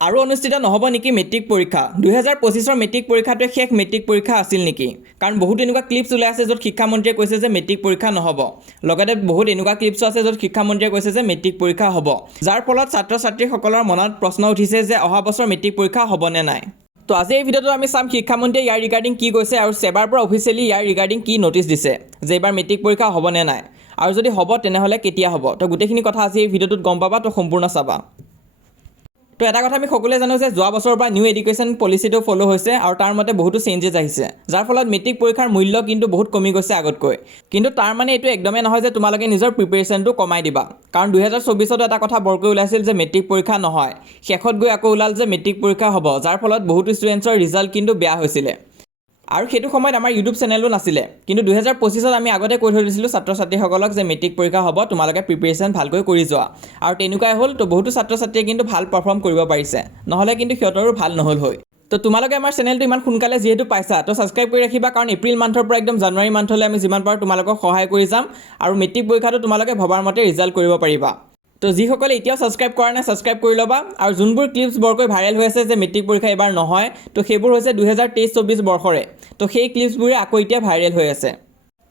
আৰু অনুষ্ঠিত নহ'ব নেকি মেট্ৰিক পৰীক্ষা? দুহেজাৰ পঁচিছৰ মেট্ৰিক পৰীক্ষাটোৱে শেষ মেট্ৰিক পৰীক্ষা আছিল নেকি? কাৰণ বহুত এনেকুৱা ক্লিপছ ওলাই আছে য'ত শিক্ষামন্ত্ৰীয়ে কৈছে যে মেট্ৰিক পৰীক্ষা নহ'ব। লগতে বহুত এনেকুৱা ক্লিপছো আছে য'ত শিক্ষামন্ত্ৰীয়ে কৈছে যে মেট্ৰিক পৰীক্ষা হ'ব। যাৰ ফলত ছাত্ৰ ছাত্ৰীসকলৰ মনত প্ৰশ্ন উঠিছে যে অহা বছৰ মেট্ৰিক পৰীক্ষা হ'বনে নাই। তো আজি এই ভিডিঅ'টোত আমি চাম শিক্ষামন্ত্ৰীয়ে ইয়াৰ ৰিগাৰ্ডিং কি কৈছে আৰু ছেবাৰ পৰা অফিচিয়েলি ইয়াৰ ৰিগাৰ্ডিং কি ন'টিছ দিছে যে এইবাৰ মেট্ৰিক পৰীক্ষা হ'বনে নাই। আৰু যদি হ'ব তেনেহ'লে কেতিয়া হ'ব? তো গোটেইখিনি কথা আজি এই ভিডিঅ'টোত গম পাবা তো সম্পূৰ্ণ চাবা। তো এটা কথা আমি সকলোৱে জানো যে যোৱা বছৰৰ পৰা নিউ এডুকেশ্যন পলিচিটো ফ'ল' হৈছে আৰু তাৰ মতে বহুতো চেঞ্জেছ আহিছে। যাৰ ফলত মেট্ৰিক পৰীক্ষাৰ মূল্য কিন্তু বহুত কমি গৈছে আগতকৈ। কিন্তু তাৰ মানে এইটো একদমেই নহয় যে তোমালোকে নিজৰ প্ৰিপেৰেশ্যনটো কমাই দিবা। কাৰণ দুহেজাৰ চৌবিছতো এটা কথা বৰকৈ ওলাইছিল যে মেট্ৰিক পৰীক্ষা নহয়। শেষত গৈ আকৌ ওলাল যে মেট্ৰিক পৰীক্ষা হ'ব যাৰ ফলত বহুতো ষ্টুডেণ্টছৰ ৰিজাল্ট কিন্তু বেয়া হৈছিলে। আৰু সেইটো সময়ত আমাৰ ইউটিউব চেনেলো নাছিলে। কিন্তু দুহেজাৰ পঁচিছত আমি আগতে কৈ থৈ দিছিলোঁ ছাত্ৰ ছাত্ৰীসকলক যে মেট্ৰিক পৰীক্ষা হ'ব তোমালোকে প্ৰিপেৰেশ্যন ভালকৈ কৰি যোৱা। আৰু তেনেকুৱাই হ'ল তো বহুতো ছাত্ৰ ছাত্ৰীয়ে কিন্তু ভাল পাৰফৰ্ম কৰিব পাৰিছে। নহ'লে কিন্তু সিহঁতৰো ভাল নহ'ল হয়। তো তোমালোকে আমাৰ চেনেলটো ইমান সোনকালে যিহেতু পাইছা তো ছাবস্ক্ৰাইব কৰি ৰাখিবা কাৰণ এপ্ৰিল মান্থৰ পৰা একদম জানুৱাৰী মান্থলৈ আমি যিমান পাৰোঁ তোমালোকক সহায় কৰি যাম। আৰু মেট্ৰিক পৰীক্ষাটো তোমালোকে ভবাৰ মতে ৰিজাল্ট কৰিব পাৰিবা। তো যিসকলে এতিয়াও ছাবস্ক্ৰাইব কৰা নাই ছাবস্ক্ৰাইব কৰি ল'বা। আৰু যোনবোৰ ক্লিপছ বৰকৈ ভাইৰেল হৈ আছে যে মেট্ৰিক পৰীক্ষা এইবাৰ নহয়, তো সেইবোৰ হৈছে দুহেজাৰ তেইছ চৌবিছ বৰ্ষৰে। তো সেই ক্লিপছবোৰে আকৌ এতিয়া ভাইৰেল হৈ আছে।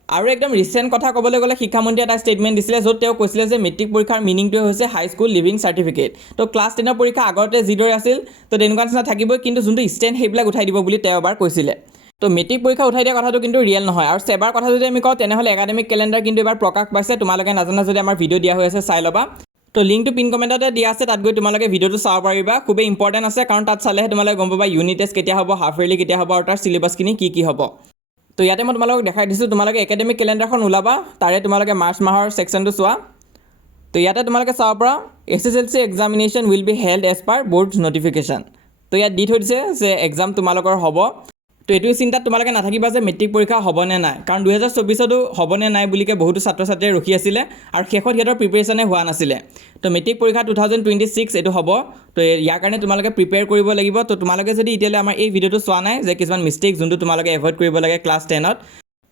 আৰু একদম ৰিচেণ্ট কথা ক'বলৈ গ'লে, শিক্ষামন্ত্ৰীয়ে এটা ষ্টেটমেণ্ট দিছিলে, য'ত তেওঁ কৈছিলে যে মেট্ৰিক পৰীক্ষাৰ মিনিংটোৱে হৈছে হাইস্কুল লিভিং চাৰ্টিফিকেট তো ক্লাছ টেনৰ পৰীক্ষা আগতে যিদৰে আছিল, তো তেনেকুৱা নিচিনা থাকিবই, কিন্তু যোনটো ষ্টেণ্ড সেইবিলাক উঠাই দিব বুলি তেওঁ এবাৰ কৈছিলে। তো মেট্ৰিক পৰীক্ষা উঠাই দিয়া কথাটো কিন্তু ৰিয়েল নহয়। আৰু ছেবাৰ কথা যদি আমি কওঁ, তেনেহ'লে একাডেমিক কেলেণ্ডাৰ কিন্তু এবাৰ প্ৰকাশ পাইছে। তোমালোকে নাজানা যদি আমাৰ ভিডিঅ' দিয়া হৈ আছে, চাই ল'বা। তো লিংকটো পিন কমেণ্টতে দিয়া আছে তাত গৈ তোমালোকে ভিডিঅ'টো চাব পাৰিবা। খুবেই ইম্পৰ্টেণ্ট আছে কাৰণ তাত চালেহে তোমালোকে গম পাবা ইউনিট টেষ্ট কেতিয়া হ'ব হাফ ইয়াৰলি কেতিয়া হ'ব আৰু তাৰ চিলেবাছখিনি কি কি হ'ব। তো ইয়াতে মই তোমালোকক দেখাই দিছোঁ তোমালোকে একাডেমিক কেলেণ্ডাৰখন ওলাবা তাৰে তোমালোকে মাৰ্চ মাহৰ ছেকশ্যনটো চোৱা। তো ইয়াতে তোমালোকে চাব পৰা S S L C examination will be held as per board notification তো ইয়াত দি থৈ দিছে যে এক্সাম তোমালোকৰ হ'ব। তো এইটো চিন্তাত তোমালোকে নাথাকিবা যে মেট্ৰিক পৰীক্ষা হ'বনে নাই। কাৰণ দুহেজাৰ চৌবিছতো হ'বনে নাই বুলিকে বহুতো ছাত্ৰ ছাত্ৰীয়ে ৰখি আছিলে আৰু শেষত সিহঁতৰ প্ৰিপেৰেশ্যনে হোৱা নাছিলে। তো মেট্ৰিক পৰীক্ষা টু থাউজেণ্ড টুৱেণ্টি ছিক্স এইটো হ'ব। তো ইয়াৰ কাৰণে তোমালোকে প্ৰিপেয়াৰ কৰিব লাগিব। তো তোমালোকে যদি এতিয়ালৈ আমাৰ এই ভিডিঅ'টো চোৱা নাই যে কিছুমান মিষ্টেক যোনটো তোমালোকে এভইড কৰিব লাগে ক্লাছ টেনত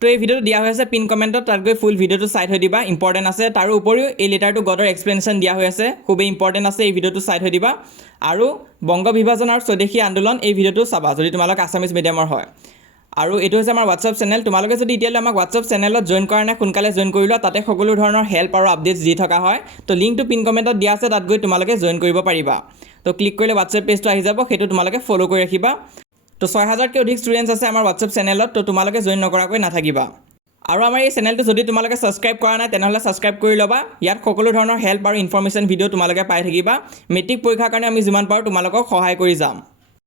তো এই ভিডিঅ'টো দিয়া হৈ আছে পিন কমেণ্টত তাত গৈ ফুল ভিডিঅ'টো চাই থৈ দিবা। ইম্পৰ্টেণ্ট আছে তাৰো উপৰিও এই লেটাৰটো গডৰ এক্সপ্লেনেশ্যন দিয়া হৈ আছে। খুবেই ইম্পৰ্টেণ্ট আছে এই ভিডিঅ'টো চাই থৈ দিবা। আৰু বংগ বিভাজন আৰু স্বদেশী আন্দোলন এই ভিডিঅ'টো চাবা যদি তোমালোক আছামিজ মিডিয়ামৰ হয়। আৰু এইটো হৈছে আমাৰ হোৱাটছআপ চেনেল তোমালোকে যদি এতিয়ালৈ আমাক হোৱাটছআপ চেনেলত জইন কৰা নাই সোনকালে জইন কৰি লোৱা। তাতে সকলো ধৰণৰ হেল্প আৰু আপডেটছ দি থকা হয়। তো লিংকটো পিন কমেণ্টত দিয়া আছে তাত গৈ তোমালোকে জইন কৰিব পাৰিবা। তো ক্লিক কৰিলে হোৱাটছআপ পেজটো আহি যাব সেইটো তোমালোকে ফ'ল' কৰি ৰাখিবা। তো ছয় হাজাৰতকৈ অধিক ষ্টুডেণ্টছ আছে আমাৰ হোৱাটছআপ চেনেলত তো তোমালোকে জইন নকৰাকৈ নাথাকিবা। আৰু আমাৰ এই চেনেলটো যদি তোমালোকে ছাবস্ক্ৰাইব কৰা নাই তেনেহ'লে ছাবস্ক্ৰাইব কৰি ল'বা। ইয়াত সকলো ধৰণৰ হেল্প আৰু ইনফৰ্মেশ্যন ভিডিঅ' তোমালোকে পাই থাকিবা। মেট্ৰিক পৰীক্ষাৰ কাৰণে আমি যিমান পাৰোঁ তোমালোকক সহায় কৰি যাম।